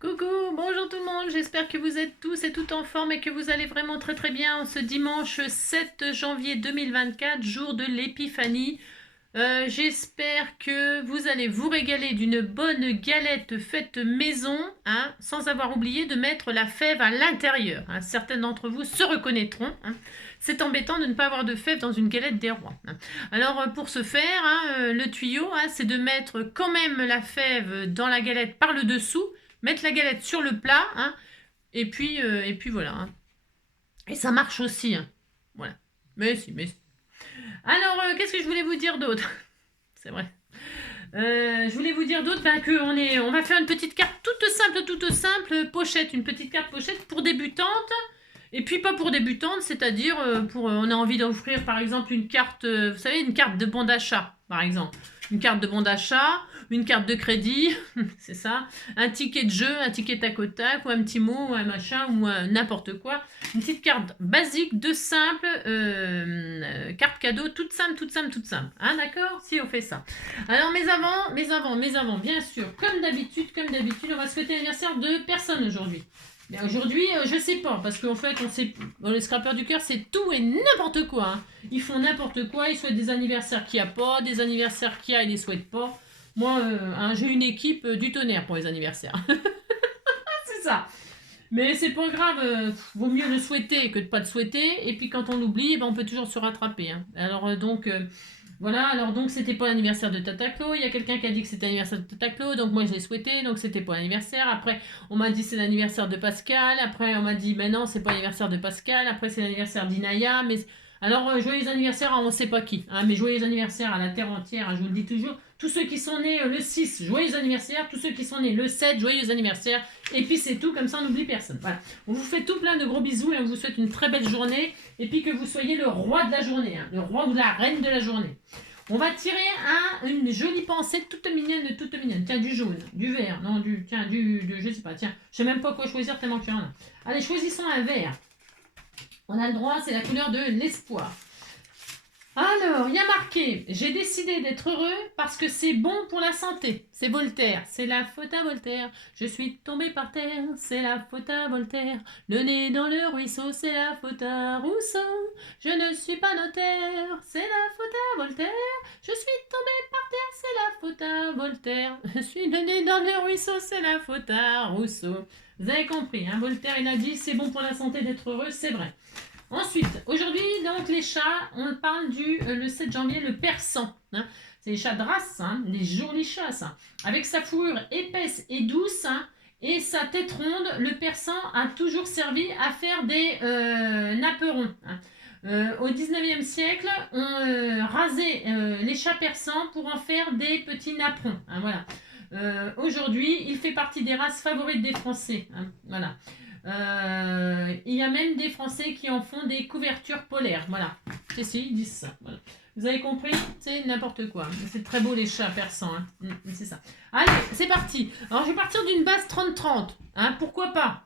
Coucou, bonjour tout le monde, j'espère que vous êtes tous et toutes en forme et que vous allez vraiment très très bien en ce dimanche 7 janvier 2024, jour de l'épiphanie. J'espère que vous allez vous régaler d'une bonne galette faite maison, hein, sans avoir oublié de mettre la fève à l'intérieur, hein. Certains d'entre vous se reconnaîtront, hein. C'est embêtant de ne pas avoir de fève dans une galette des rois, hein. Alors pour ce faire, hein, le tuyau, hein, c'est de mettre quand même la fève dans la galette par le dessous, mettre la galette sur le plat, hein, et puis voilà, hein. Et ça marche aussi, hein. Voilà. Mais si, mais si. Alors, qu'est-ce que je voulais vous dire d'autre? C'est vrai. Je voulais vous dire d'autre on va faire une petite carte toute simple, pochette, une petite carte pochette pour débutantes. Et puis pas pour débutantes, c'est-à-dire on a envie d'offrir par exemple une carte, vous savez, une carte de bon d'achat, par exemple. Une carte de bon d'achat, une carte de crédit, c'est ça, un ticket de jeu, un ticket tac au tac, ou un petit mot, ou un machin, ou n'importe quoi. Une petite carte basique, de simple, carte cadeau, toute simple, toute simple, toute simple. Hein, d'accord? Si on fait ça. Alors mes avant, bien sûr, comme d'habitude, on va souhaiter l'anniversaire de personne aujourd'hui. Mais aujourd'hui, je sais pas, parce qu'en fait, on sait, dans les scrappers du cœur, c'est tout et n'importe quoi, hein. Ils font n'importe quoi, ils souhaitent des anniversaires qu'il n'y a pas, des anniversaires qu'il y a, ils les souhaitent pas. Moi, hein, j'ai une équipe du tonnerre pour les anniversaires. C'est ça. Mais c'est pas grave, vaut mieux le souhaiter que de pas le souhaiter. Et puis quand on l'oublie, ben, on peut toujours se rattraper, hein. Alors voilà, alors donc c'était pas l'anniversaire de Tata Clo. Il y a quelqu'un qui a dit que c'était l'anniversaire de Tata Clo, donc moi je l'ai souhaité, donc c'était pas l'anniversaire. Après, on m'a dit c'est l'anniversaire de Pascal. Après, on m'a dit ben non, c'est pas l'anniversaire de Pascal. Après, c'est l'anniversaire d'Inaya. Mais alors, joyeux anniversaire à on sait pas qui, hein, mais joyeux anniversaire à la terre entière, hein, je vous le dis toujours. Tous ceux qui sont nés le 6, joyeux anniversaire. Tous ceux qui sont nés le 7, joyeux anniversaire. Et puis c'est tout, comme ça on n'oublie personne. Voilà. On vous fait tout plein de gros bisous et on vous souhaite une très belle journée. Et puis que vous soyez le roi de la journée, hein, le roi ou la reine de la journée. On va tirer une jolie pensée toute mignonne, toute mignonne. Tiens, du jaune, du vert, non, je sais pas, tiens, je sais même pas quoi choisir tellement qu'il y en a. Allez, choisissons un vert. On a le droit, c'est la couleur de l'espoir. Alors, il y a marqué, j'ai décidé d'être heureux parce que c'est bon pour la santé. C'est Voltaire, c'est la faute à Voltaire. Je suis tombé par terre, c'est la faute à Voltaire. Le nez dans le ruisseau, c'est la faute à Rousseau. Je ne suis pas notaire, c'est la faute à Voltaire. Je suis tombé par terre, c'est la faute à Voltaire. Je suis le nez dans le ruisseau, c'est la faute à Rousseau. Vous avez compris, hein, Voltaire, il a dit, c'est bon pour la santé d'être heureux, c'est vrai. Ensuite, aujourd'hui, donc les chats, on parle le 7 janvier, le persan, hein. C'est les chats de race, hein, les jolis chats, ça. Avec sa fourrure épaisse et douce, hein, et sa tête ronde, le persan a toujours servi à faire des napperons, hein. Au 19e siècle, on rasait les chats persans pour en faire des petits napperons, hein, voilà. Aujourd'hui, il fait partie des races favorites des Français, hein, voilà. Il y a même des Français qui en font des couvertures polaires. Voilà. Si, ils disent ça. Voilà. Vous avez compris? C'est n'importe quoi. C'est très beau les chats persans, hein. C'est ça. Allez, c'est parti. Alors je vais partir d'une base 30-30. Hein, pourquoi pas?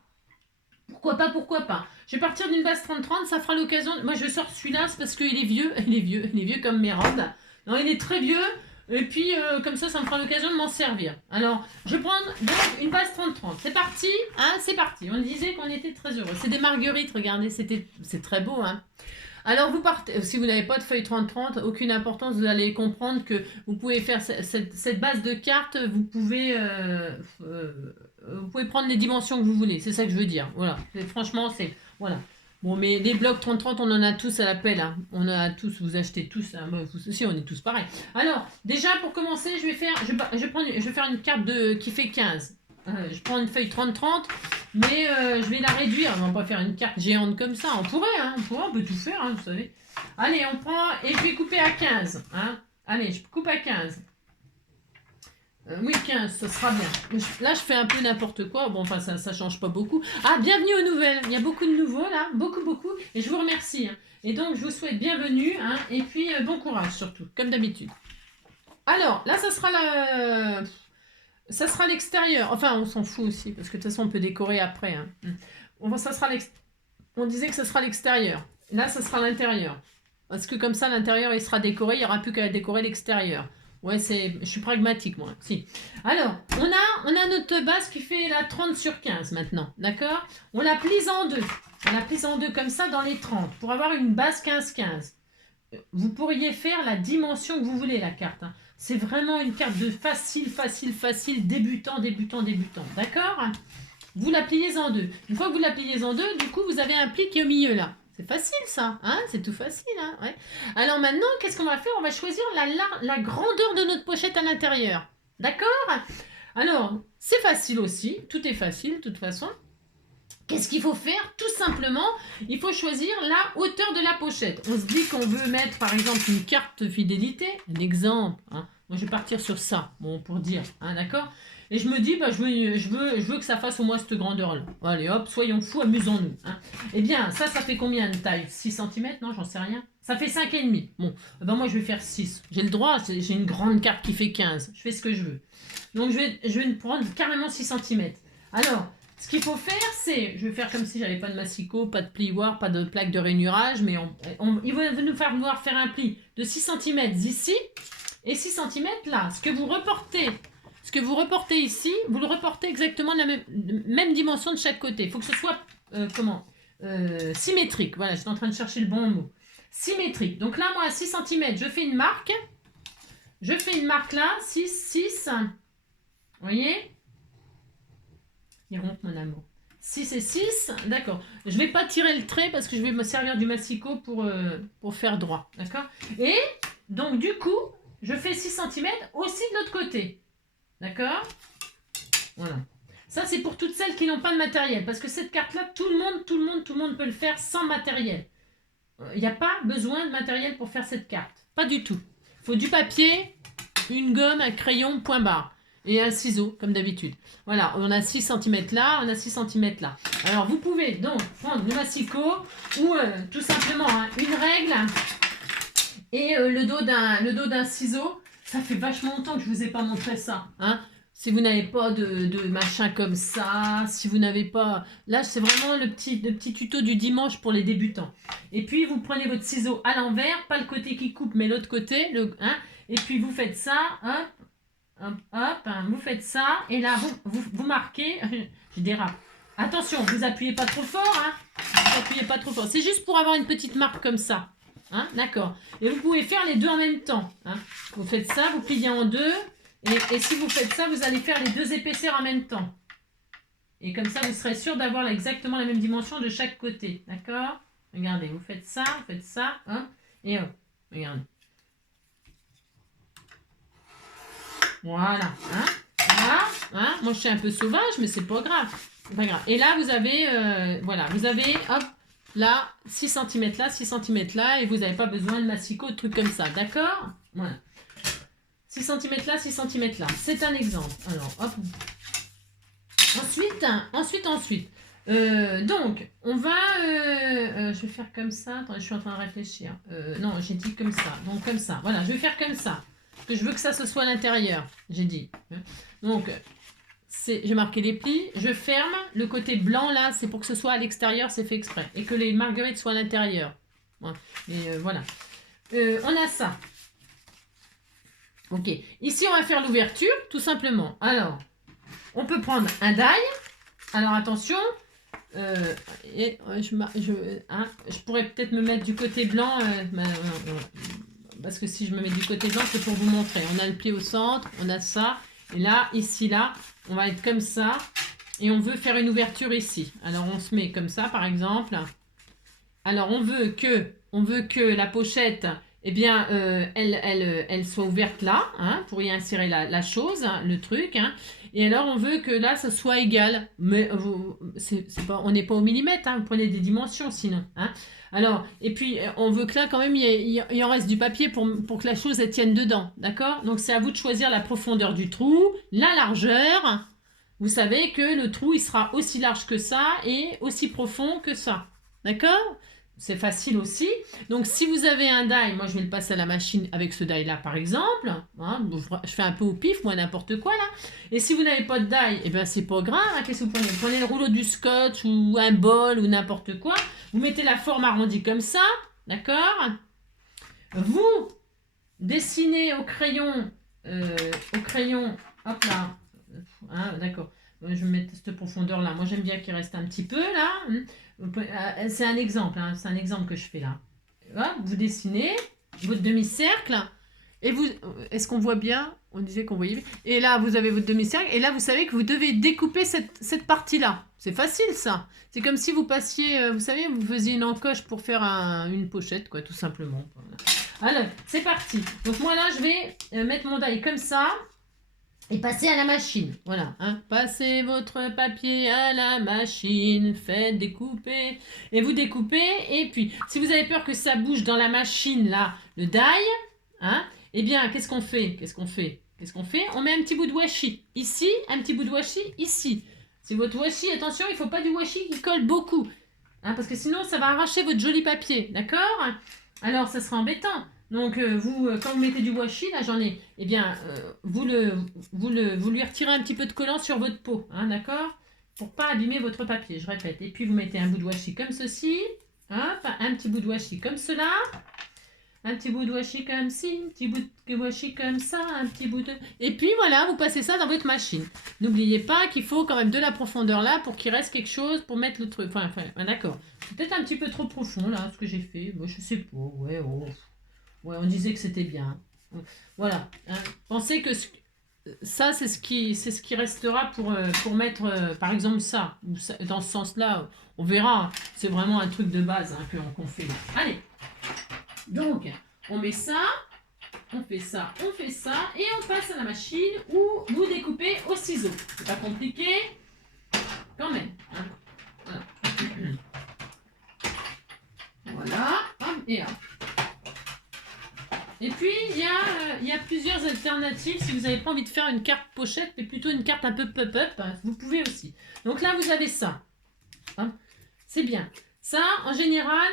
Pourquoi pas? Je vais partir d'une base 30-30, ça fera l'occasion. Moi je sors celui-là, c'est parce qu'il est vieux. Il est vieux comme mes robes. Non, il est très vieux. Et puis, comme ça me fera l'occasion de m'en servir. Alors, je vais prendre donc une base 30-30. C'est parti, hein, c'est parti. On disait qu'on était très heureux. C'est des marguerites, regardez, c'est très beau, hein. Alors, vous partez, si vous n'avez pas de feuille 30-30, aucune importance, vous allez comprendre que vous pouvez faire cette base de cartes, vous pouvez prendre les dimensions que vous voulez. C'est ça que je veux dire. Voilà. Franchement, c'est. Voilà. Bon, mais les blocs 30-30, on en a tous à l'appel, hein. On a tous, vous achetez tous, hein. Vous aussi, on est tous pareils. Alors, déjà, pour commencer, je vais faire une carte qui fait 15. Je prends une feuille 30-30, mais je vais la réduire. On va pas faire une carte géante comme ça. On pourrait, hein. On peut tout faire, hein, vous savez. Allez, on prend, et je vais couper à 15. Hein. Allez, je coupe à 15. Oui, 15, ça sera bien. Là, je fais un peu n'importe quoi. Bon, enfin, ça change pas beaucoup. Ah, bienvenue aux nouvelles. Il y a beaucoup de nouveaux, là. Beaucoup. Et je vous remercie, hein. Et donc, je vous souhaite bienvenue, hein. Et puis, bon courage, surtout, comme d'habitude. Alors, là, ça sera l'extérieur. Enfin, on s'en fout aussi, parce que de toute façon, on peut décorer après, hein. On disait que ça sera l'extérieur. Là, ça sera l'intérieur. Parce que comme ça, l'intérieur, il sera décoré. Il n'y aura plus qu'à décorer l'extérieur. Ouais, je suis pragmatique, moi. Si. Alors, on a notre base qui fait la 30 sur 15 maintenant. D'accord? On la plie en deux. On la plie en deux comme ça dans les 30 pour avoir une base 15-15. Vous pourriez faire la dimension que vous voulez, la carte. Hein. C'est vraiment une carte de facile, débutant. D'accord? Vous la pliez en deux. Une fois que vous la pliez en deux, du coup, vous avez un pli qui est au milieu là. C'est facile ça, hein? C'est tout facile. Hein, ouais. Alors maintenant, qu'est-ce qu'on va faire? On va choisir la grandeur de notre pochette à l'intérieur. D'accord? Alors, c'est facile aussi. Tout est facile de toute façon. Qu'est-ce qu'il faut faire? Tout simplement, il faut choisir la hauteur de la pochette. On se dit qu'on veut mettre par exemple une carte fidélité. Un exemple. Hein. Moi, je vais partir sur ça, bon, pour dire. Hein, d'accord? Et je me dis, bah, je veux que ça fasse au moins cette grandeur-là. Allez, hop, soyons fous, amusons-nous. Hein. Eh bien, ça fait combien de taille? 6 cm? Non, j'en sais rien. Ça fait 5,5. Bon, ben moi, je vais faire 6. J'ai le droit, j'ai une grande carte qui fait 15. Je fais ce que je veux. Donc, je vais prendre carrément 6 cm. Alors, ce qu'il faut faire, c'est... Je vais faire comme si j'avais pas de massicot, pas de plioir, pas de plaque de rainurage, mais il va nous falloir faire un pli de 6 cm ici et 6 cm là. Ce que vous reportez ici, vous le reportez exactement de la même dimension de chaque côté. Il faut que ce soit, symétrique. Voilà, je suis en train de chercher le bon mot. Symétrique. Donc là, moi, à 6 cm, je fais une marque. Je fais une marque là, 6, 6. Vous voyez? Il rentre mon amour. 6 et 6, d'accord. Je ne vais pas tirer le trait parce que je vais me servir du massicot pour faire droit. D'accord? Et donc, du coup, je fais 6 cm aussi de l'autre côté. D'accord? Voilà. Ça, c'est pour toutes celles qui n'ont pas de matériel. Parce que cette carte-là, tout le monde peut le faire sans matériel. Il n'y a pas besoin de matériel pour faire cette carte. Pas du tout. Il faut du papier, une gomme, un crayon, point barre. Et un ciseau, comme d'habitude. Voilà, on a 6 cm là, on a 6 cm là. Alors, vous pouvez donc prendre le massicot ou tout simplement hein, une règle et le dos d'un ciseau. Ça fait vachement longtemps que je ne vous ai pas montré ça. Hein. Si vous n'avez pas de machin comme ça, si vous n'avez pas... Là, c'est vraiment le petit tuto du dimanche pour les débutants. Et puis, vous prenez votre ciseau à l'envers, pas le côté qui coupe, mais l'autre côté. Hein, et puis, vous faites ça, hein, hop, vous faites ça, et là, vous marquez, je dérape. Attention, vous appuyez pas trop fort, hein, vous appuyez pas trop fort. C'est juste pour avoir une petite marque comme ça, hein, d'accord. Et vous pouvez faire les deux en même temps, hein. Vous faites ça, vous pliez en deux, et si vous faites ça, vous allez faire les deux épaisseurs en même temps. Et comme ça, vous serez sûr d'avoir exactement la même dimension de chaque côté, d'accord. Regardez, vous faites ça, hein, et hop, regardez. Voilà, hein, voilà, hein. Moi je suis un peu sauvage, mais c'est pas grave. Pas grave. Et là, vous avez, voilà, vous avez, hop, là, 6 cm là, 6 cm là, et vous n'avez pas besoin de massicot, de trucs comme ça, d'accord? Voilà. 6 cm là, 6 cm là. C'est un exemple. Alors, hop. Ensuite. Donc, on va... je vais faire comme ça. Attendez, je suis en train de réfléchir. Non, j'ai dit comme ça. Donc, comme ça. Voilà, je vais faire comme ça. Parce que je veux que ça se soit à l'intérieur. J'ai dit. Donc, j'ai marqué les plis. Je ferme. Le côté blanc, là, c'est pour que ce soit à l'extérieur. C'est fait exprès. Et que les marguerites soient à l'intérieur. Voilà. Et voilà. On a ça. Ok. Ici, on va faire l'ouverture, tout simplement. Alors, on peut prendre un die. Alors, attention. Je pourrais peut-être me mettre du côté blanc. Parce que si je me mets du côté blanc, c'est pour vous montrer. On a le pli au centre, on a ça. Et là, ici, là, on va être comme ça. Et on veut faire une ouverture ici. Alors, on se met comme ça, par exemple. Alors, on veut que la pochette... Eh bien, elle soit ouverte là, hein, pour y insérer la chose, hein, le truc. Hein. Et alors, on veut que là, ça soit égal. Mais on n'est pas au millimètre, hein, vous prenez des dimensions sinon. Hein. Alors, et puis, on veut que là, quand même, il y en reste du papier pour que la chose, elle tienne dedans. D'accord? Donc, c'est à vous de choisir la profondeur du trou, la largeur. Vous savez que le trou, il sera aussi large que ça et aussi profond que ça. D'accord? C'est facile aussi. Donc, si vous avez un die, moi, je vais le passer à la machine avec ce die-là, par exemple. Hein, je fais un peu au pif, moi, n'importe quoi, là. Et si vous n'avez pas de die, eh bien, c'est pas grave. Hein, qu'est-ce que vous prenez? Vous prenez le rouleau du scotch ou un bol ou n'importe quoi. Vous mettez la forme arrondie comme ça. D'accord? Vous dessinez au crayon au crayon, hop là, hein, d'accord, je vais mettre cette profondeur là, moi j'aime bien qu'il reste un petit peu là, c'est un exemple, hein, c'est un exemple que je fais là. Voilà, vous dessinez votre demi-cercle, et vous, est-ce qu'on voit bien? On disait qu'on voyait bien. Et là, vous avez votre demi-cercle, et là, vous savez que vous devez découper cette partie-là. C'est facile, ça. C'est comme si vous passiez, vous savez, vous faisiez une encoche pour faire une pochette, quoi, tout simplement. Voilà. Alors, c'est parti. Donc moi, là, je vais mettre mon die comme ça, et passer à la machine. Voilà, hein. Passez votre papier à la machine, faites découper, et vous découpez, et puis, si vous avez peur que ça bouge dans la machine, là, le die, hein, eh bien, qu'est-ce qu'on fait? On met un petit bout de washi ici, un petit bout de washi ici. C'est votre washi, attention, il ne faut pas du washi qui colle beaucoup, hein, parce que sinon, ça va arracher votre joli papier, d'accord? Alors, ça sera embêtant. Donc, quand vous mettez du washi, là, j'en ai, eh bien, vous lui retirez un petit peu de collant sur votre peau, hein, d'accord? Pour pas abîmer votre papier, je répète. Et puis, vous mettez un bout de washi comme ceci, hop, un petit bout de washi comme cela, un petit bout de washi comme ci, un petit bout de washi comme ça, un petit bout de... Et puis voilà, vous passez ça dans votre machine. N'oubliez pas qu'il faut quand même de la profondeur là pour qu'il reste quelque chose pour mettre le truc. Enfin d'accord. C'est peut-être un petit peu trop profond là, ce que j'ai fait. Moi, je sais pas. Ouais, oh. Ouais, on disait que c'était bien. Voilà. Hein. Pensez que ça, c'est ce qui restera pour mettre, par exemple, ça. Ou ça. Dans ce sens-là, on verra. C'est vraiment un truc de base hein, qu'on fait là. Allez. Donc, on met ça, on fait ça, et on passe à la machine où vous découpez au ciseau. C'est pas compliqué, quand même. Hein. Voilà, hop, et hop. Et puis, il y a plusieurs alternatives. Si vous n'avez pas envie de faire une carte pochette, mais plutôt une carte un peu pop-up, vous pouvez aussi. Donc là, vous avez ça. Hein. C'est bien. Ça, en général...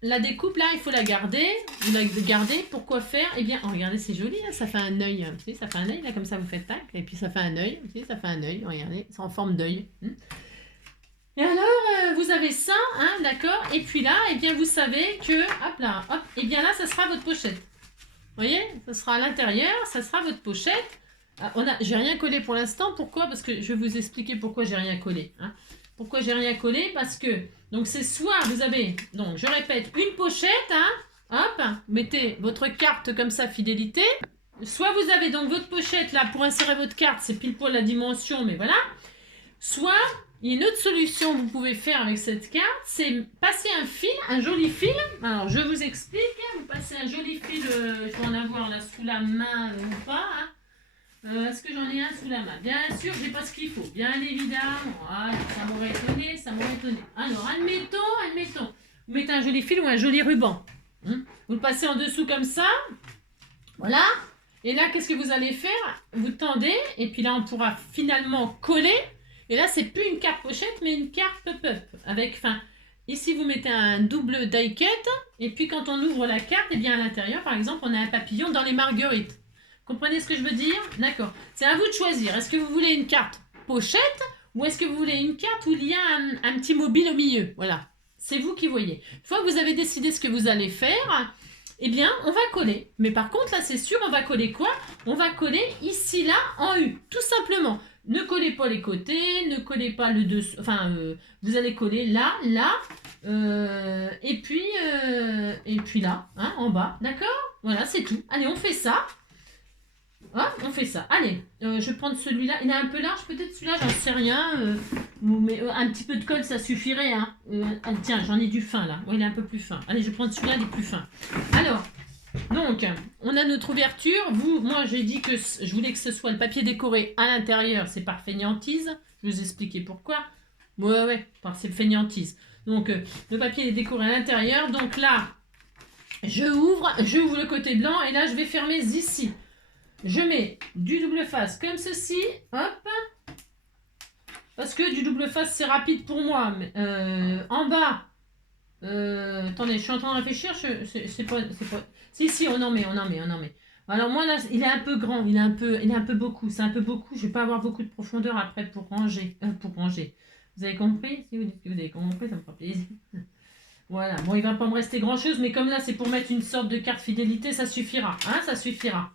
La découpe, là, il faut la garder. Vous la gardez. Pourquoi faire? Eh bien, oh, regardez, c'est joli. Hein, ça fait un œil. Vous savez, ça fait un œil, là, comme ça, vous faites tac. Et puis, ça fait un œil. Vous savez, ça fait un œil. Regardez, c'est en forme d'œil. Et alors, vous avez ça, hein, d'accord? Et puis là, eh bien, vous savez que, hop là, hop, et bien là, ça sera votre pochette. Vous voyez? Ça sera à l'intérieur, ça sera votre pochette. J'ai rien collé pour l'instant. Pourquoi? Parce que je vais vous expliquer pourquoi j'ai rien collé. Hein. Pourquoi j'ai rien collé? Parce que, donc c'est soit vous avez, donc je répète, une pochette, hein, hop, mettez votre carte comme ça, fidélité. Soit vous avez donc votre pochette là pour insérer votre carte, c'est pile poil la dimension, mais voilà. Soit, il y a une autre solution que vous pouvez faire avec cette carte, c'est passer un fil, un joli fil. Alors je vous explique, hein, vous passez un joli fil, je vais en avoir là sous la main ou pas, hein. Est-ce que j'en ai un sous la main? Bien sûr, j'ai pas ce qu'il faut. Bien évidemment. Voilà, ça m'aurait étonné, ça m'aurait étonné. Alors, admettons. Vous mettez un joli fil ou un joli ruban. Vous le passez en dessous comme ça. Voilà. Et là, qu'est-ce que vous allez faire? Vous tendez. Et puis là, on pourra finalement coller. Et là, c'est plus une carte pochette, mais une carte pop-up. Ici, vous mettez un double die-cut. Et puis, quand on ouvre la carte, et bien à l'intérieur, par exemple, on a un papillon dans les marguerites. Comprenez ce que je veux dire? D'accord. C'est à vous de choisir. Est-ce que vous voulez une carte pochette ou est-ce que vous voulez une carte où il y a un petit mobile au milieu? Voilà. C'est vous qui voyez. Une fois que vous avez décidé ce que vous allez faire, eh bien, on va coller. Mais par contre, là, c'est sûr, on va coller quoi? On va coller ici, là, en U. Tout simplement. Ne collez pas les côtés, ne collez pas le dessous. Enfin, vous allez coller là, là, et puis là, hein, en bas. D'accord? Voilà, c'est tout. Allez, on fait ça. Ah, on fait ça. Allez, je vais prendre celui-là. Il est un peu large, peut-être celui-là, j'en sais rien. Mais un petit peu de colle, ça suffirait. Hein. Tiens, j'en ai du fin là. Oui, il est un peu plus fin. Allez, je vais prendre celui-là, il est plus fin. Alors, donc, on a notre ouverture. Moi, j'ai dit que je voulais que ce soit le papier décoré à l'intérieur. C'est par fainéantise. Je vais vous expliquer pourquoi. Ouais, c'est fainéantise. Donc, le papier est décoré à l'intérieur. Donc là, je ouvre le côté blanc et là, je vais fermer ici. Je mets du double face comme ceci, hop, parce que du double face c'est rapide pour moi. Mais, en bas, attendez, je suis en train de réfléchir, c'est pas, si, on en met. Alors moi là, il est un peu grand, il est un peu beaucoup, c'est un peu beaucoup. Je vais pas avoir beaucoup de profondeur après pour ranger. Vous avez compris? Si vous dites que vous avez compris, ça me fera plaisir. Voilà, bon, il va pas me rester grand chose, mais comme là c'est pour mettre une sorte de carte fidélité, ça suffira, hein, ça suffira.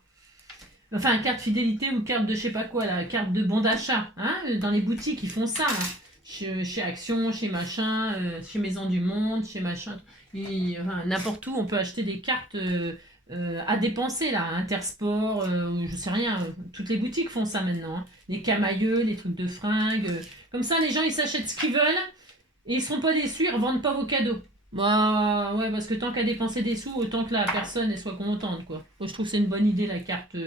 Enfin, carte fidélité ou carte de je sais pas quoi, la carte de bon d'achat. Hein, dans les boutiques, ils font ça. Là. Chez Action, chez machin, chez Maison du Monde, chez machin. Enfin, n'importe où, on peut acheter des cartes à dépenser, là. Intersport, ou je sais rien. Toutes les boutiques font ça maintenant. Hein. Les camailleux, les trucs de fringues. Comme ça, les gens, ils s'achètent ce qu'ils veulent et ils seront pas déçus, ils revendent pas vos cadeaux. Bah ouais, parce que tant qu'à dépenser des sous, autant que la personne elle soit contente, quoi. Moi, je trouve que c'est une bonne idée, la carte.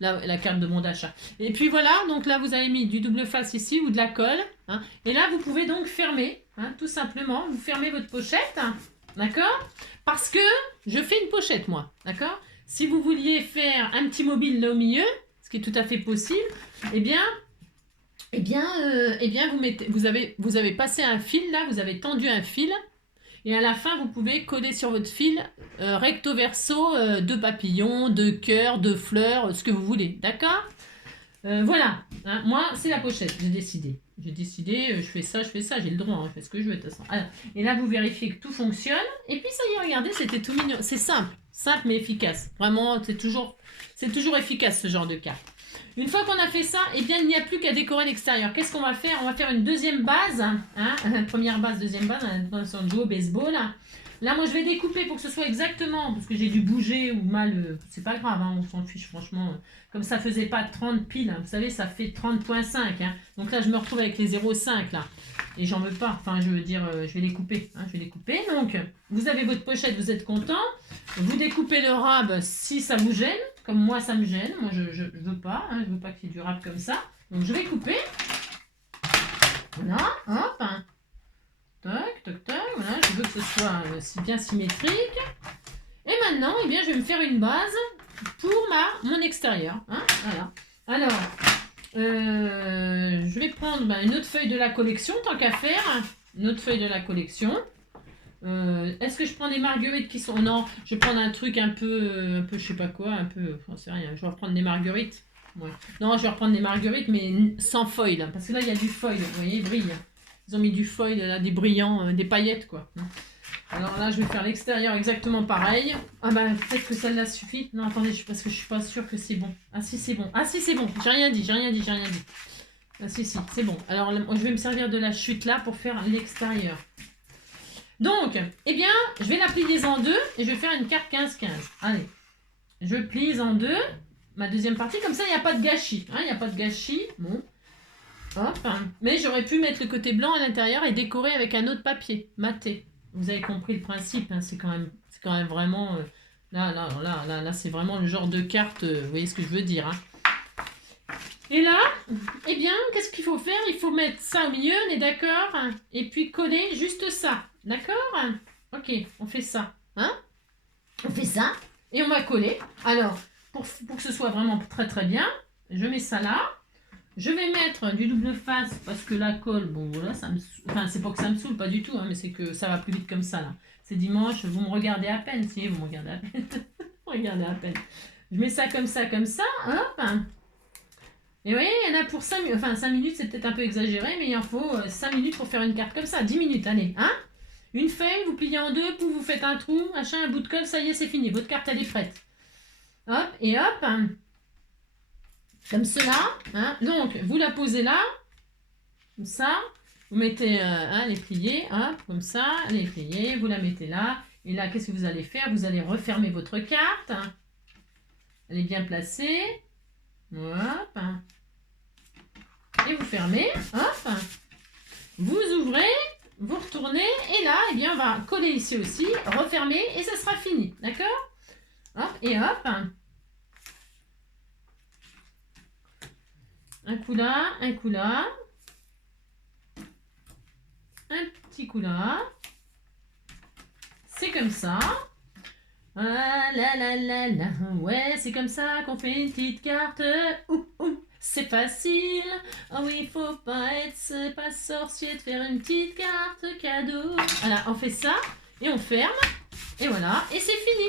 La carte de bon d'achat. Et puis voilà, donc là vous avez mis du double face ici ou de la colle. Hein, et là vous pouvez donc fermer, hein, tout simplement, vous fermez votre pochette, hein, d'accord? Parce que je fais une pochette moi, d'accord? Si vous vouliez faire un petit mobile là au milieu, ce qui est tout à fait possible, eh bien vous avez passé un fil là, vous avez tendu un fil. Et à la fin, vous pouvez coller sur votre fil recto verso de papillons, de cœurs, de fleurs, ce que vous voulez. D'accord? Voilà. Hein, moi, c'est la pochette. J'ai décidé. Je fais ça, j'ai le droit. Hein, je fais ce que je veux de toute façon. Alors, et là, vous vérifiez que tout fonctionne. Et puis, ça y est, regardez, c'était tout mignon. C'est simple. Simple mais efficace. Vraiment, c'est toujours efficace ce genre de carte. Une fois qu'on a fait ça, eh bien, il n'y a plus qu'à décorer l'extérieur. Qu'est-ce qu'on va faire? On va faire une deuxième base. Hein, première base, deuxième base. On joue au baseball. Là, moi, je vais découper pour que ce soit exactement, parce que j'ai dû bouger ou mal. C'est pas grave, hein, on s'en fiche, franchement. Comme ça faisait pas 30 piles, hein, vous savez, ça fait 30,5. Hein. Donc là, je me retrouve avec les 0,5 là. Et j'en veux pas. Enfin, je veux dire, je vais les couper. Hein, je vais les couper. Donc, vous avez votre pochette, vous êtes content. Vous découpez le rab si ça vous gêne. Comme moi, ça me gêne. Moi, je veux pas. Hein, je veux pas qu'il y ait du rab comme ça. Donc, je vais couper. Voilà. Hop. Hein. Tac, tac, tac. Voilà. Je veux que ce soit bien symétrique. Et maintenant, eh bien, je vais me faire une base pour mon extérieur. Hein, voilà. Alors, je vais prendre une autre feuille de la collection, tant qu'à faire. Une autre feuille de la collection. Est-ce que je prends des marguerites qui sont... Non, je vais prendre un truc un peu je sais pas quoi, un peu... J'en sais rien, je vais reprendre des marguerites. Ouais. Non, je vais reprendre des marguerites, mais sans foil. Là, parce que là, il y a du foil, vous voyez, il brille. Ils ont mis du foil, là, des brillants, des paillettes, quoi. Alors là, je vais faire l'extérieur exactement pareil. Ah bah, peut-être que celle-là suffit. Non, attendez, parce que je suis pas sûre que c'est bon. Ah si, c'est bon. Ah si, c'est bon. J'ai rien dit. Ah si, c'est bon. Alors, je vais me servir de la chute là pour faire l'extérieur. Donc, eh bien, je vais la plier en deux et je vais faire une carte 15-15. Allez, je plie en deux ma deuxième partie. Comme ça, il n'y a pas de gâchis. Hein, il n'y a pas de gâchis. Bon. Hop. Mais j'aurais pu mettre le côté blanc à l'intérieur et décorer avec un autre papier maté. Vous avez compris le principe. Hein, c'est quand même vraiment... Là, c'est vraiment le genre de carte... vous voyez ce que je veux dire. Hein. Et là, eh bien, qu'est-ce qu'il faut faire? Il faut mettre ça au milieu, on est d'accord? Et puis coller juste ça. D'accord? Ok, on fait ça. Hein? On fait ça et on va coller. Alors, pour que ce soit vraiment très très bien, je mets ça là. Je vais mettre du double face parce que la colle, bon voilà, enfin, c'est pas que ça me saoule, pas du tout, hein, mais c'est que ça va plus vite comme ça là. C'est dimanche, vous me regardez à peine, si vous me regardez à peine. Regardez à peine. Je mets ça, hop. Et vous voyez, il y en a pour 5 minutes, enfin 5 minutes c'est peut-être un peu exagéré, mais il en faut 5 minutes pour faire une carte comme ça, 10 minutes, allez, hein? Une feuille, vous pliez en deux, puis vous faites un trou, machin, un bout de colle, ça y est, c'est fini, votre carte elle est prête. Hop, et hop, comme cela, hein? Donc vous la posez là, comme ça, vous mettez, les pliés, hop, comme ça, les pliés, vous la mettez là, et là, qu'est-ce que vous allez faire? Vous allez refermer votre carte, hein? Elle est bien placée, hop, et vous fermez, hop, vous ouvrez, vous retournez, et là, eh bien, on va coller ici aussi, refermer, et ça sera fini, d'accord? Hop, et hop, un coup là, un coup là, un petit coup là, c'est comme ça. Ah là là là là, ouais, c'est comme ça qu'on fait une petite carte. C'est facile. Oh oui, faut pas être pas sorcier de faire une petite carte cadeau. Voilà, on fait ça et on ferme. Et voilà, et c'est fini.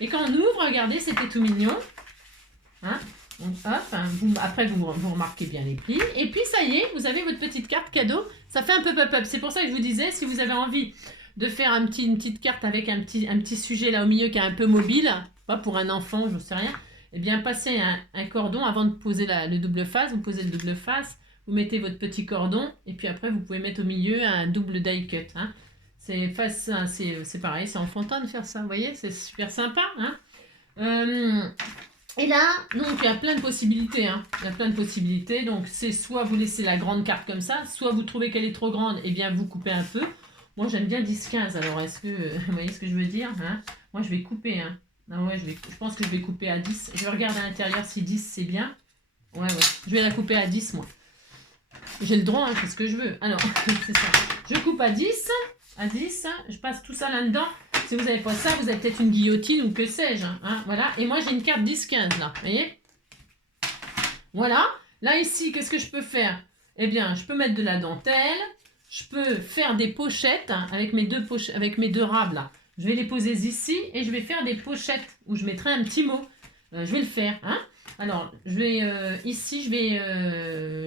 Et quand on ouvre, regardez, c'était tout mignon. Hein? Donc hop, après vous remarquez bien les plis. Et puis ça y est, vous avez votre petite carte cadeau. Ça fait un peu pop-up. C'est pour ça que je vous disais, si vous avez envie de faire une petite carte avec un petit sujet là au milieu qui est un peu mobile, pas pour un enfant, je ne sais rien, eh bien passez un cordon avant de poser le double face. Vous posez le double face, vous mettez votre petit cordon et puis après vous pouvez mettre au milieu un double die cut. Hein. C'est pareil, c'est enfantin de faire ça, vous voyez, c'est super sympa. Hein. Et là, donc il y a plein de possibilités. Hein. Il y a plein de possibilités. Donc c'est soit vous laissez la grande carte comme ça, soit vous trouvez qu'elle est trop grande, et bien vous coupez un peu. Moi j'aime bien 10-15, alors est-ce que vous voyez ce que je veux dire hein. Moi je vais couper. Hein. Ah ouais, je pense que je vais couper à 10. Je vais regarder à l'intérieur si 10 c'est bien. Ouais, je vais la couper à 10 moi. J'ai le droit, hein, c'est ce que je veux. Alors, c'est ça. Je coupe à 10. À 10, je passe tout ça là-dedans. Si vous n'avez pas ça, vous avez peut-être une guillotine ou que sais-je. Hein, voilà. Et moi, j'ai une carte 10-15 là. Vous voyez? Voilà. Là, ici, qu'est-ce que je peux faire? Eh bien, je peux mettre de la dentelle. Je peux faire des pochettes hein, avec mes deux rabs là. Je vais les poser ici et je vais faire des pochettes où je mettrai un petit mot. Je vais le faire. Hein. Alors, je vais ici,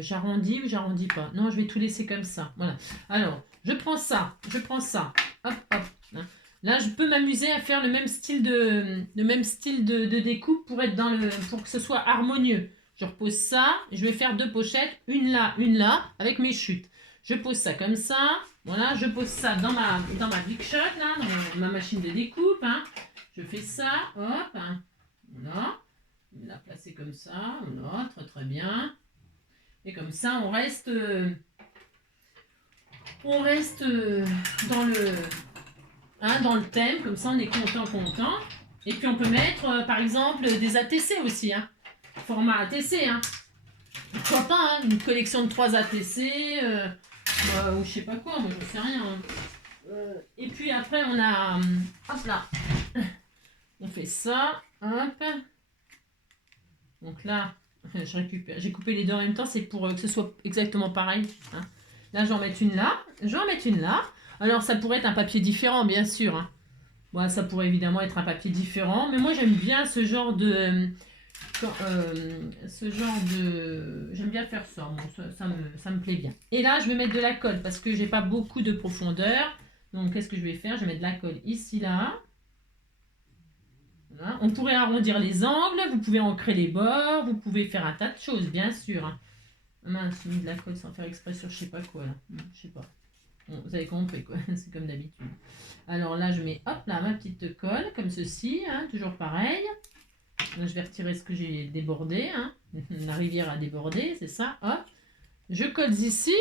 j'arrondis ou j'arrondis pas. Non, je vais tout laisser comme ça. Voilà. Alors, je prends ça. Hop, hop. Hein. Là, je peux m'amuser à faire le même style de découpe pour que ce soit harmonieux. Je repose ça. Je vais faire deux pochettes, une là, avec mes chutes. Je pose ça comme ça. Voilà, je pose ça dans ma Big Shot, là, dans ma machine de découpe. Hein. Je fais ça. Hop. Hein. Voilà. Je vais la placer comme ça, voilà, très très bien. Et comme ça, on reste dans le thème, comme ça on est content. Et puis on peut mettre, par exemple, des ATC aussi, hein. Format ATC. Hein. Pourquoi pas, hein, une collection de 3 ATC, ou je sais pas quoi, moi je sais rien. Hein. Et puis après, on a, hop là, on fait ça, hop. Donc là, j'ai coupé les deux en même temps, c'est pour que ce soit exactement pareil. Hein. Là, je vais en mettre une là. Alors, ça pourrait être un papier différent, bien sûr. Hein. Bon, ça pourrait évidemment être un papier différent, mais moi, j'aime bien ce genre de... J'aime bien faire ça, bon, ça me plaît bien. Et là, je vais mettre de la colle, parce que j'ai pas beaucoup de profondeur. Donc, qu'est-ce que je vais faire? Je vais mettre de la colle ici, là. Voilà. On pourrait arrondir les angles, vous pouvez ancrer les bords, vous pouvez faire un tas de choses, bien sûr. Hein. Mince, j'ai mis de la colle sans faire exprès sur je sais pas quoi, là. Je sais pas. Bon, vous avez compris, quoi. C'est comme d'habitude. Alors là, je mets, hop, là, ma petite colle, comme ceci, hein, toujours pareil. Là, je vais retirer ce que j'ai débordé. Hein. La rivière a débordé, c'est ça, hop. Je colle ici.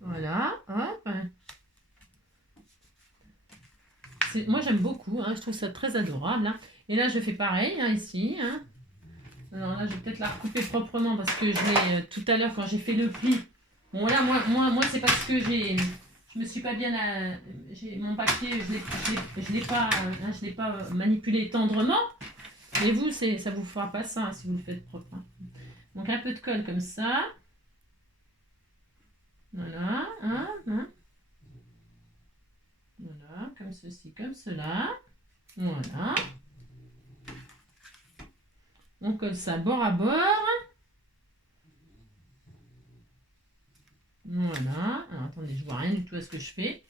Voilà, hop. Moi j'aime beaucoup, hein, je trouve ça très adorable. Hein. Et là je fais pareil hein, ici. Hein. Alors là je vais peut-être la recouper proprement parce que je l'ai tout à l'heure quand j'ai fait le pli. Bon là moi c'est parce que je me suis pas bien mon papier je l'ai pas manipulé tendrement. Mais vous ça vous fera pas ça hein, si vous le faites propre. Hein. Donc un peu de colle comme ça. Voilà. Hein. Voilà, comme ceci, comme cela. Voilà. On colle ça bord à bord. Voilà. Alors, attendez, je vois rien du tout à ce que je fais.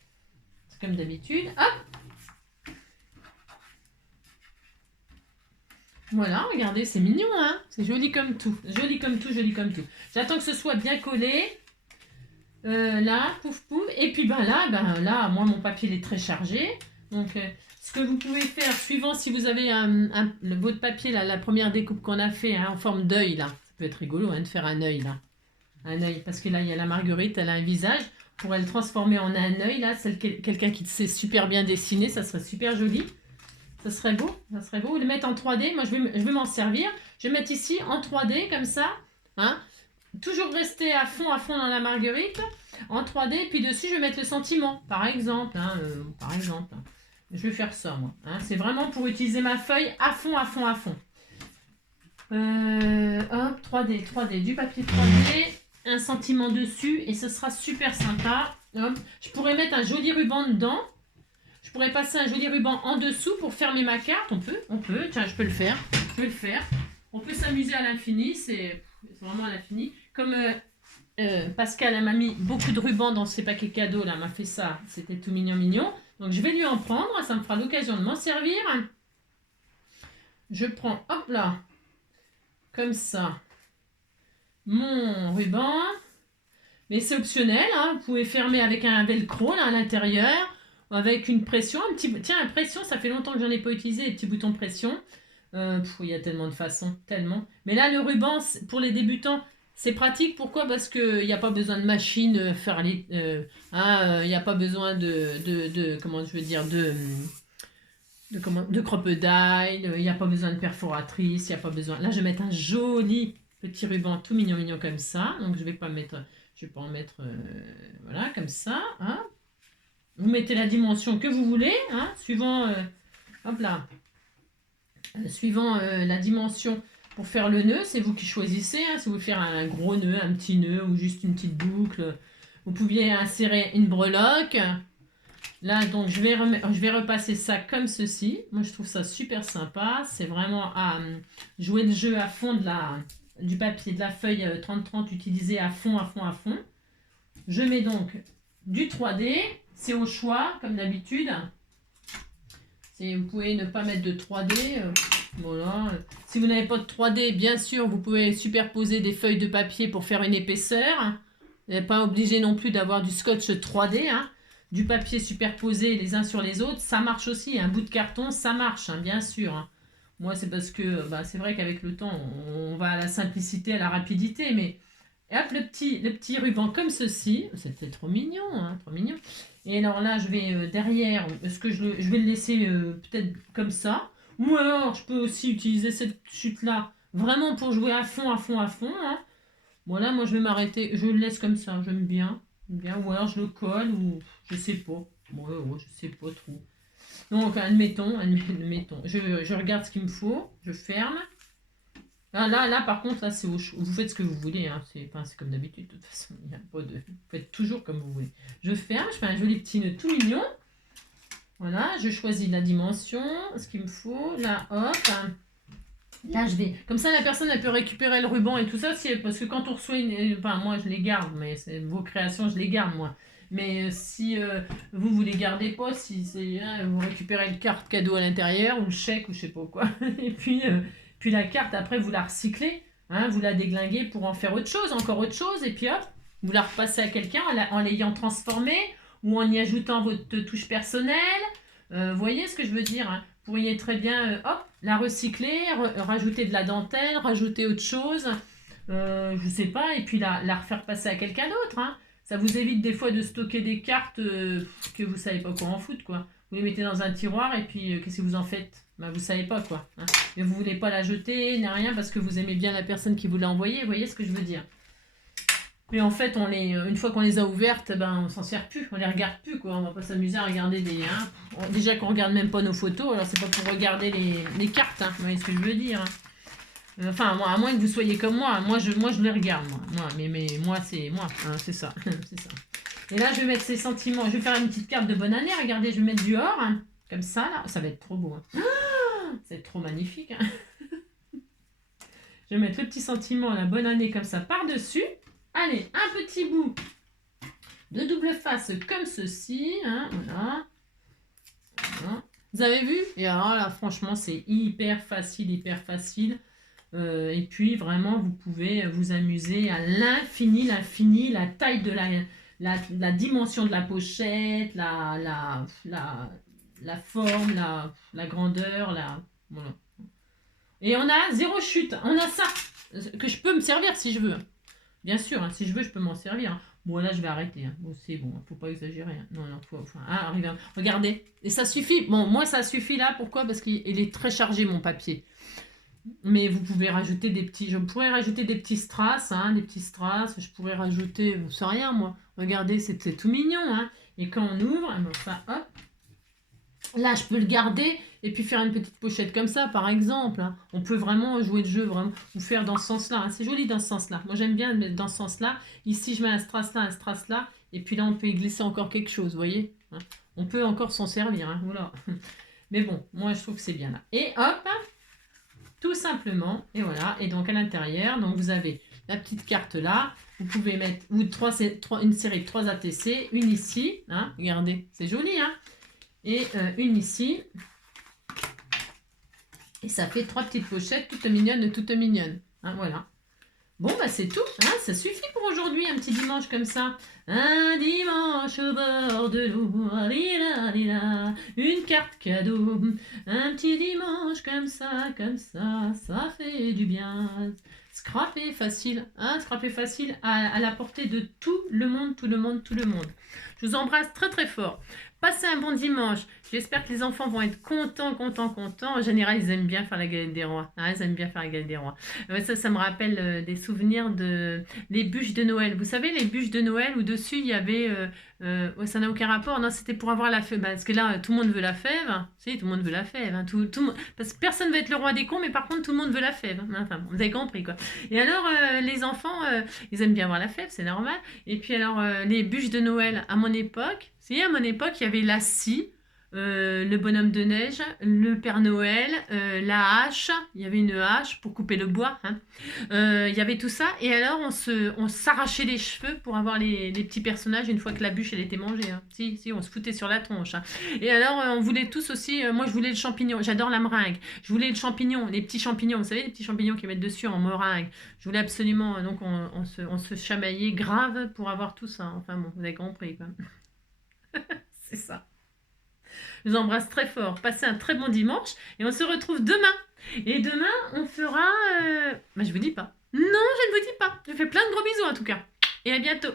C'est comme d'habitude. Hop. Voilà, regardez, c'est mignon, hein. C'est joli comme tout. Joli comme tout. J'attends que ce soit bien collé. Là, pouf pouf, et puis là, moi mon papier il est très chargé, donc ce que vous pouvez faire, suivant si vous avez votre papier, là, la première découpe qu'on a fait hein, en forme d'œil, là, ça peut être rigolo hein, de faire un œil, là, parce que là il y a la Marguerite, elle a un visage, on pourrait le transformer en un œil, là, quelqu'un qui sait super bien dessiner, ça serait super joli, ça serait beau, ou le mettre en 3D, moi je vais m'en servir, je vais mettre ici en 3D, comme ça, hein. Toujours rester à fond dans la Marguerite en 3D, puis dessus je vais mettre le sentiment, par exemple. Hein, Je vais faire ça, moi. Hein, c'est vraiment pour utiliser ma feuille à fond. Hop, 3D, du papier 3D, un sentiment dessus, et ce sera super sympa. Hop. Je pourrais mettre un joli ruban dedans. Je pourrais passer un joli ruban en dessous pour fermer ma carte. On peut. Tiens, je peux le faire. On peut s'amuser à l'infini, c'est vraiment à l'infini. Comme Pascal elle m'a mis beaucoup de rubans dans ses paquets cadeaux, là, m'a fait ça, c'était tout mignon. Donc je vais lui en prendre, ça me fera l'occasion de m'en servir. je prends, hop là, comme ça, mon ruban. Mais c'est optionnel, hein. Vous pouvez fermer avec un velcro là, à l'intérieur, avec une pression, un petit... Tiens, une pression, ça fait longtemps que j'en ai pas utilisé, les petits boutons de pression. Il y a tellement de façons, tellement. Mais là, le ruban, pour les débutants, c'est pratique. Pourquoi? Parce qu'il n'y a pas besoin de machine, faire les... il n'y a pas besoin comment je veux dire, de crocodile, il n'y a pas besoin de perforatrice, il n'y a pas besoin... Là, je vais mettre un joli petit ruban tout mignon, mignon comme ça. Donc, je vais pas mettre... Je vais pas en mettre... voilà, comme ça. Hein. Vous mettez la dimension que vous voulez, hein, suivant... hop là. Suivant la dimension pour faire le nœud, c'est vous qui choisissez. Hein, si vous voulez faire un gros nœud, un petit nœud ou juste une petite boucle, vous pouviez insérer une breloque. Là, donc, je vais repasser ça comme ceci. Moi, je trouve ça super sympa. C'est vraiment à jouer le jeu à fond du papier, de la feuille 30-30 utilisée à fond, à fond, à fond. Je mets donc du 3D. C'est au choix, comme d'habitude. Vous pouvez ne pas mettre de 3D. Voilà. Si vous n'avez pas de 3D, bien sûr, vous pouvez superposer des feuilles de papier pour faire une épaisseur. Vous n'êtes pas obligé non plus d'avoir du scotch 3D. Hein. Du papier superposé les uns sur les autres, ça marche aussi. Un bout de carton, ça marche, hein, bien sûr. Hein. Moi, c'est parce que c'est vrai qu'avec le temps, on va à la simplicité, à la rapidité. Mais hop, le petit ruban comme ceci. C'était trop mignon, hein, trop mignon. Et alors là, je vais derrière, est-ce que je vais le laisser peut-être comme ça. Ou alors, je peux aussi utiliser cette chute-là vraiment pour jouer à fond, à fond, à fond. Hein. Voilà, moi, je vais m'arrêter. Je le laisse comme ça, j'aime bien. Ou alors, je le colle, ou je sais pas. Ouais, je sais pas trop. Donc, admettons. Je regarde ce qu'il me faut. Je ferme. Là, par contre, là, c'est vous faites ce que vous voulez. Hein. C'est comme d'habitude. De toute façon, il n'y a pas de... Vous faites toujours comme vous voulez. Je ferme, je fais un joli petit nœud tout mignon. Voilà, je choisis la dimension, ce qu'il me faut. Là, hop. Là, je vais... Comme ça, la personne, elle peut récupérer le ruban et tout ça. Parce que quand on reçoit moi, je les garde. Mais vos créations, je les garde, moi. Mais si vous les gardez pas, si vous récupérez le carte cadeau à l'intérieur, ou le chèque, ou je sais pas quoi. Et puis la carte, après, vous la recyclez. Hein, vous la déglinguez pour en faire autre chose, encore autre chose. Et puis hop, vous la repassez à quelqu'un en l'ayant transformée ou en y ajoutant votre touche personnelle. Vous voyez ce que je veux dire, hein. Vous pourriez très bien la recycler, rajouter de la dentelle, rajouter autre chose, je sais pas, et puis la refaire passer à quelqu'un d'autre. Hein. Ça vous évite des fois de stocker des cartes que vous savez pas quoi en foutre, quoi. Vous les mettez dans un tiroir et puis qu'est-ce que vous en faites? Vous savez pas, quoi. Hein. Et vous voulez pas la jeter, ni rien, parce que vous aimez bien la personne qui vous l'a envoyée. Vous voyez ce que je veux dire? Mais en fait, une fois qu'on les a ouvertes, on s'en sert plus, on les regarde plus, quoi. On va pas s'amuser à regarder des... Hein. Déjà qu'on regarde même pas nos photos, alors c'est pas pour regarder les cartes, hein. Vous voyez ce que je veux dire? Hein. Enfin, moi, à moins que vous soyez comme moi, je les regarde, moi. Mais moi, c'est moi, hein, c'est ça. C'est ça. Et là, je vais mettre ces sentiments, je vais faire une petite carte de bonne année, regardez, je vais mettre du or, hein, comme ça, là. Ça va être trop beau. Hein. Ça va être trop magnifique. Hein. Je vais mettre le petit sentiment, la bonne année, comme ça, par-dessus. Allez, un petit bout de double face comme ceci. Hein, voilà. Vous avez vu? Et alors là, franchement, c'est hyper facile, hyper facile. Et puis, vraiment, vous pouvez vous amuser à l'infini, la taille de la dimension de la pochette, la forme, la grandeur, voilà. Et on a 0 chute. On a ça, que je peux me servir si je veux. Bien sûr, hein, si je veux, je peux m'en servir. Hein. Bon, là, je vais arrêter. Hein. Bon, c'est bon, faut pas exagérer. Hein. Non, arrive à... Regardez, et ça suffit. Bon, moi, ça suffit là. Pourquoi? Parce qu'il est très chargé, mon papier. Mais vous pouvez rajouter des petits... Je pourrais rajouter des petits strass, hein, des petits strass. Je pourrais rajouter... Je sais rien, moi. Regardez, c'est tout mignon. Hein. Et quand on ouvre, ça, hop. Là, je peux le garder et puis faire une petite pochette comme ça, par exemple. Hein. On peut vraiment jouer le jeu, vraiment, ou faire dans ce sens-là. Hein. C'est joli dans ce sens-là. Moi, j'aime bien le mettre dans ce sens-là. Ici, je mets un strass là. Et puis là, on peut y glisser encore quelque chose, vous voyez. Hein. On peut encore s'en servir. Hein. Voilà. Mais bon, moi, je trouve que c'est bien là. Et hop, tout simplement. Et voilà. Et donc, à l'intérieur, donc vous avez la petite carte là. Vous pouvez mettre une série de 3 ATC. Une ici. Hein. Regardez, c'est joli, hein. Et une ici. Et ça fait 3 petites pochettes toutes mignonnes, toutes mignonnes. Hein, voilà. Bon, bah c'est tout, hein, ça suffit pour aujourd'hui, un petit dimanche comme ça. Un dimanche au bord de l'eau, une carte cadeau. Un petit dimanche comme ça fait du bien. Scraper facile, hein, scraper facile à la portée de tout le monde, tout le monde, tout le monde. Je vous embrasse très très fort. Passez un bon dimanche. J'espère que les enfants vont être contents, contents, contents. En général, ils aiment bien faire la galette des rois. Hein, ils aiment bien faire la galette des rois. Ça me rappelle des souvenirs de les bûches de Noël. Vous savez, les bûches de Noël où dessus il y avait. Ouais, ça n'a aucun rapport. Non, c'était pour avoir la fève. Parce que là, tout le monde veut la fève. Si, tout le monde veut la fève. Hein, parce que personne ne veut être le roi des cons, mais par contre, tout le monde veut la fève. Hein, enfin, vous avez compris quoi. Et alors, les enfants, ils aiment bien avoir la fève, c'est normal. Et puis alors, les bûches de Noël, à mon époque, à mon époque, il y avait la scie. Le bonhomme de neige, le Père Noël, la hache, il y avait une hache pour couper le bois, hein. Il y avait tout ça, et alors on s'arrachait les cheveux pour avoir les petits personnages une fois que la bûche elle était mangée, hein. Si, on se foutait sur la tronche, hein. Et alors on voulait tous aussi, moi je voulais le champignon, j'adore la meringue, je voulais le champignon, les petits champignons, vous savez les petits champignons qu'ils mettent dessus en meringue, je voulais absolument, donc on se chamaillait grave pour avoir tout ça, enfin bon, vous avez compris quoi. C'est ça. Je vous embrasse très fort. Passez un très bon dimanche et on se retrouve demain. Et demain, on fera... Bah, je vous dis pas. Non, je ne vous dis pas. Je fais plein de gros bisous en tout cas. Et à bientôt.